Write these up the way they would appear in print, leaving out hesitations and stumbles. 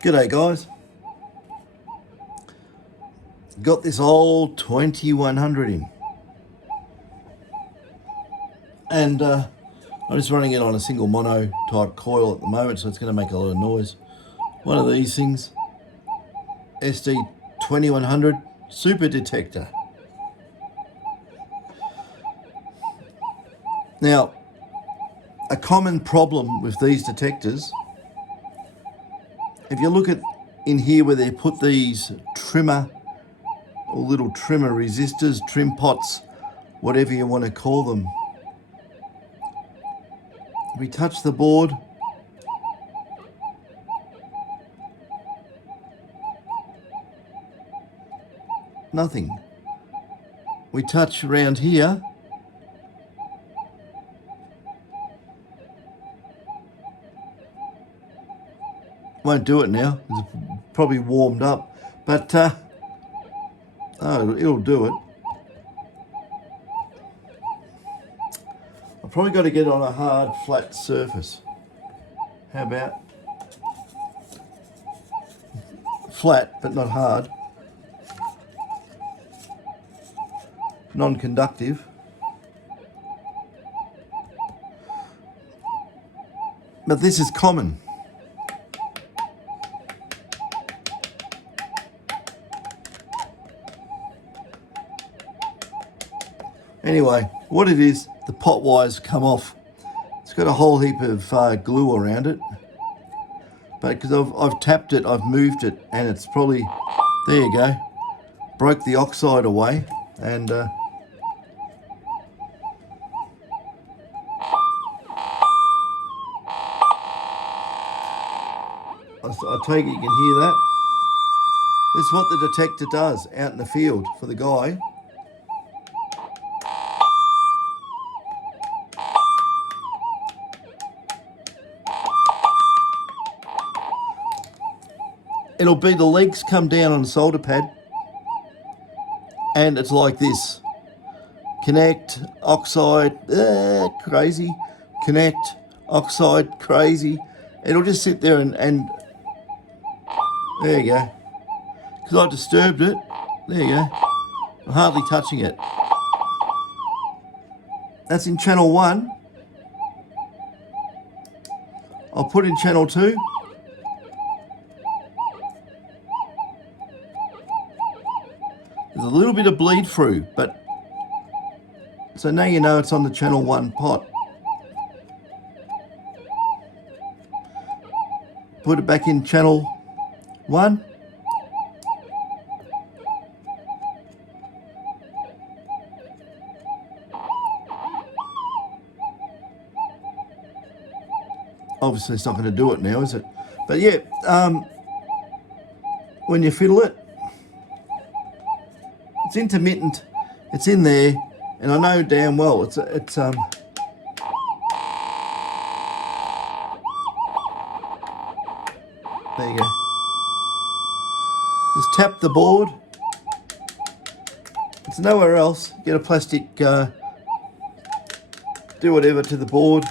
G'day guys. Got this old 2100 in. And I'm just running it on a single mono type coil at the moment, so it's going to make a lot of noise. One of these things, SD2100 super detector. Now, a common problem with these detectors, if you look at in here where they put these trimmer or little trimmer resistors, trim pots, whatever you want to call them. We touch the board, nothing. We touch around here, won't do it now, it's probably warmed up, but it'll do it. I've probably got to get it on a hard, flat surface. How about flat, but not hard. Non-conductive. But this is common. Anyway, what it is, the pot wires come off. It's got a whole heap of glue around it. But because I've tapped it, I've moved it, and it's probably, there you go, broke the oxide away. And I take it you can hear that. This is what the detector does out in the field for the guy. It'll be the legs come down on the solder pad, and it's like this. Connect, oxide, crazy. Connect, oxide, crazy. It'll just sit there and there you go. Because I disturbed it, there you go. I'm hardly touching it. That's in channel 1. I'll put in channel 2. There's a little bit of bleed through, but so now you know it's on the channel 1 pot. Put it back in channel 1. Obviously it's not going to do it now, is it? But yeah, when you fiddle it, it's intermittent, it's in there, and I know damn well it's there you go. Just tap the board. It's nowhere else. Get a plastic, do whatever to the board.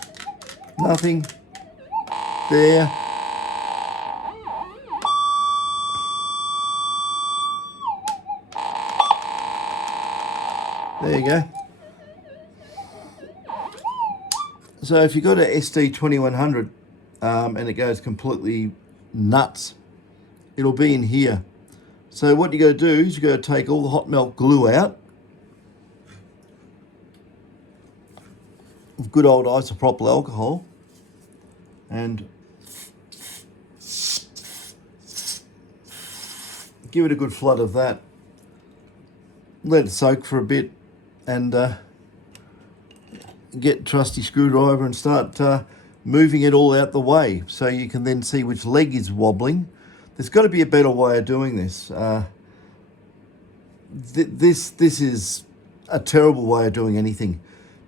Nothing. There. There you go. So if you've got a SD2100 and it goes completely nuts, it'll be in here. So what you got to do is you got to take all the hot melt glue out with good old isopropyl alcohol and give it a good flood of that. Let it soak for a bit and get a trusty screwdriver and start moving it all out the way so you can then see which leg is wobbling. There's got to be a better way of doing this. This is a terrible way of doing anything,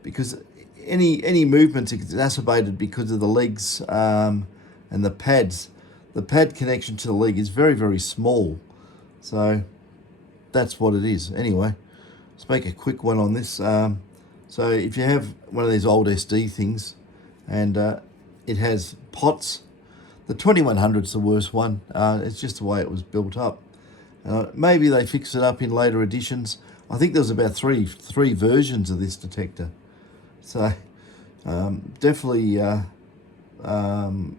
because any movement's exacerbated because of the legs and the pads. The pad connection to the leg is very, very small. So that's what it is. Anyway, let's make a quick one on this. So if you have one of these old SD things and it has pots, The 2100 is the worst one. It's just the way it was built up. Maybe they fix it up in later editions. I think there was about three versions of this detector. So definitely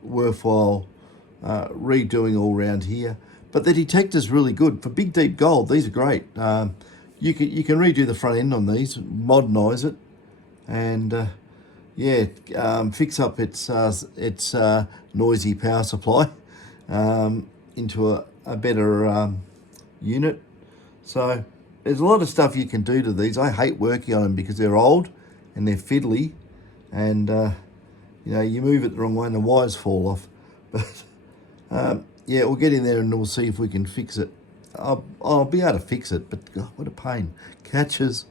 worthwhile redoing all around here. But the detector's really good. For big deep gold, these are great. You can redo the front end on these, modernise it, and yeah, fix up its noisy power supply into a better unit. So there's a lot of stuff you can do to these. I hate working on them because they're old and they're fiddly, and you know, you move it the wrong way and the wires fall off. But yeah, we'll get in there and we'll see if we can fix it. I'll be able to fix it, but God, what a pain. Catches.